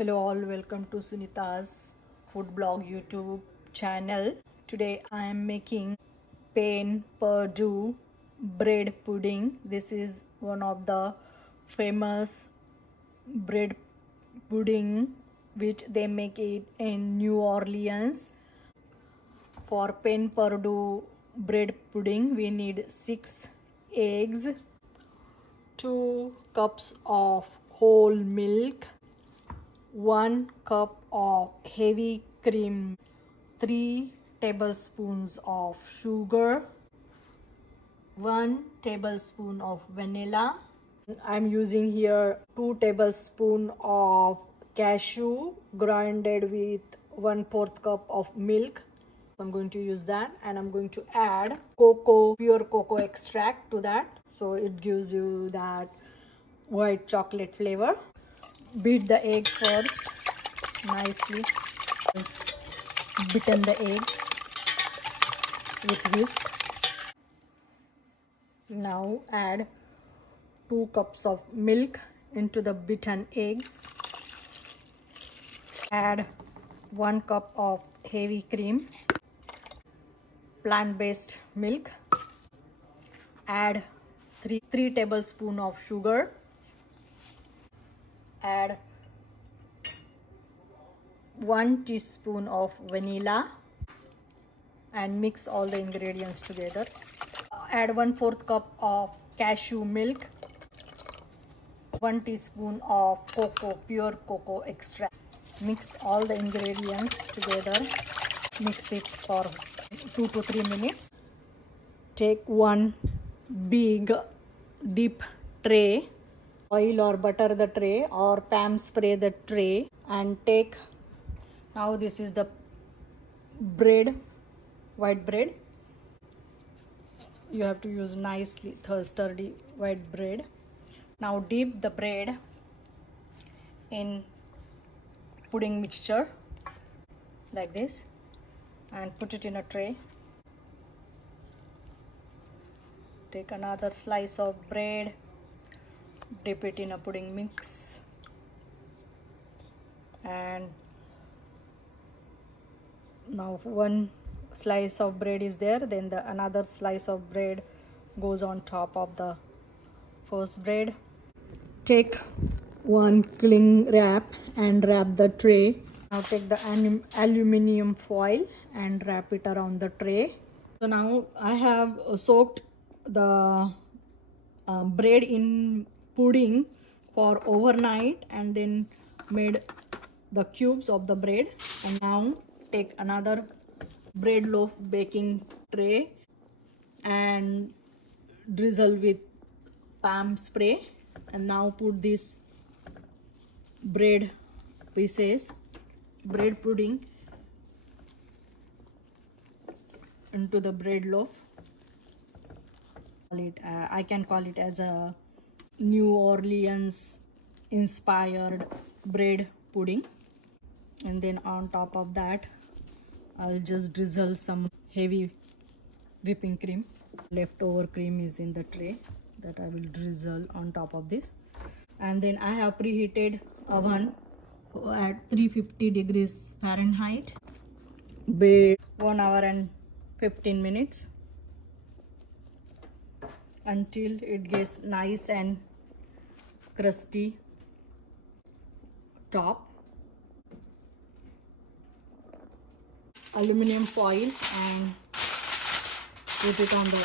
Hello all, welcome to Sunita's food blog YouTube channel. Today I am making plain Perdu bread pudding. This is one of the famous bread pudding which they make it in New Orleans. For plain Perdu bread pudding we need 6 eggs, 2 cups of whole milk, 1 cup of heavy cream, 3 tablespoons of sugar, 1 tablespoon of vanilla. I'm using here 2 tablespoons of cashew grinded with 1/4 cup of milk. I'm going to use that, and I'm going to add pure cocoa extract to that, so it gives you that white chocolate flavor. Beat the egg first nicely. Beaten the eggs with whisk. Now add 2 cups of milk into the beaten eggs. Add 1 cup of heavy cream, plant-based milk. Add 3 tablespoons of sugar. Add 1 teaspoon of vanilla and mix all the ingredients together. Add 1/4 cup of cashew milk, 1 teaspoon of pure cocoa extract. Mix all the ingredients together. Mix it for 2 to 3 minutes. Take one big deep tray, oil or butter the tray or Pam spray the tray, and take, now this is the bread, white bread. You have to use nicely sturdy white bread. Now dip the bread in pudding mixture like this and put it in a tray. Take another slice of bread, dip it in a pudding mix, and now one slice of bread is there, then another slice of bread goes on top of the first bread. Take one cling wrap and wrap the tray. Now take the aluminum foil and wrap it around the tray. So now I have soaked the bread in pudding for overnight and then made the cubes of the bread. And now take another bread loaf baking tray and drizzle with Pam spray, and now put this bread pieces, bread pudding, into the bread loaf. I can call it as a New Orleans inspired bread pudding. And then on top of that I'll just drizzle some heavy whipping cream. Leftover cream is in the tray that I will drizzle on top of this. And then I have preheated oven at 350 degrees Fahrenheit. Bake 1 hour and 15 minutes until it gets nice and crusty top. Aluminum foil and put it on the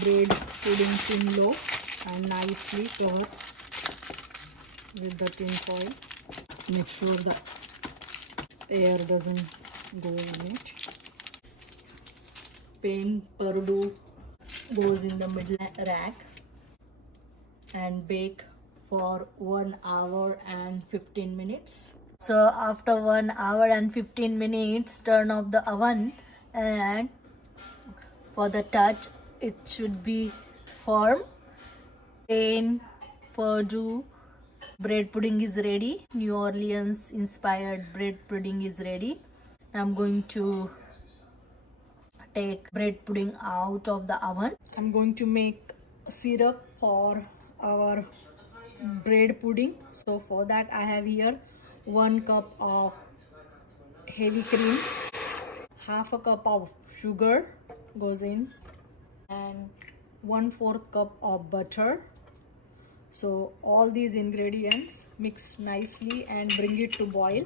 bread pudding tin loaf and nicely cover with the tin foil. Make sure the air doesn't go in it. Plain Perdu goes in the middle rack and bake for 1 hour and 15 minutes. So after 1 hour and 15 minutes, turn off the oven, and for the touch it should be firm. Plain Perdu bread pudding is ready. New Orleans inspired bread pudding is ready. I'm going to take bread pudding out of the oven. I'm going to make syrup for our bread pudding. So for that I have here 1 cup of heavy cream, half a cup of sugar goes in, and 1/4 cup of butter. So all these ingredients mix nicely and bring it to boil.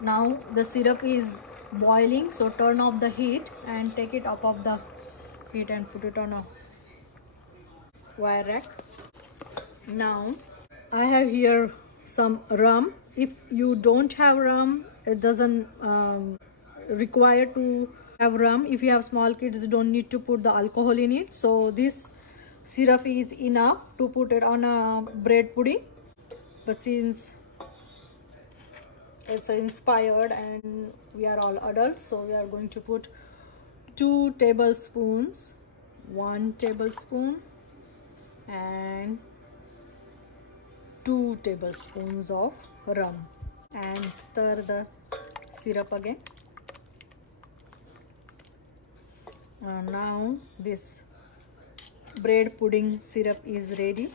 Now the syrup is boiling, so turn off the heat and take it off of the heat and put it on a wire rack. Now I have here some rum. If you don't have rum, it doesn't require to have rum. If you have small kids, you don't need to put the alcohol in it. So this syrup is enough to put it on a bread pudding. But since it's inspired and we are all adults, so we are going to put 2 tablespoons, 1 tablespoon and 2 tablespoons of rum, and stir the syrup again. Now this bread pudding syrup is ready.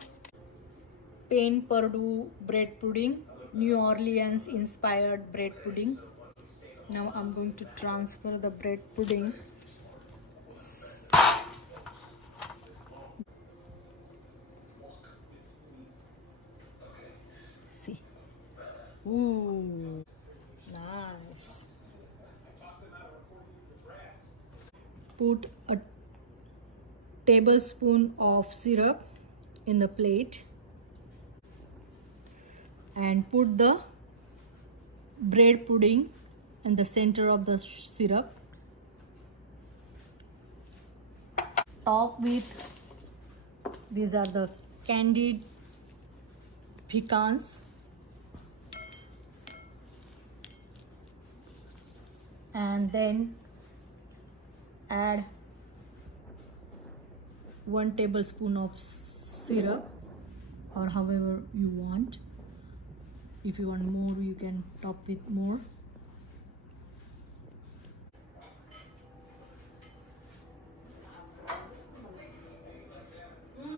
Plain Perdu bread pudding, New Orleans inspired bread pudding. Now I'm going to transfer the bread pudding. See. Ooh, nice. Put a tablespoon of syrup in the plate and put the bread pudding in the center of the syrup. Top with, these are the candied pecans, and then add 1 tablespoon of syrup, or however you want. If you want more, you can top with more.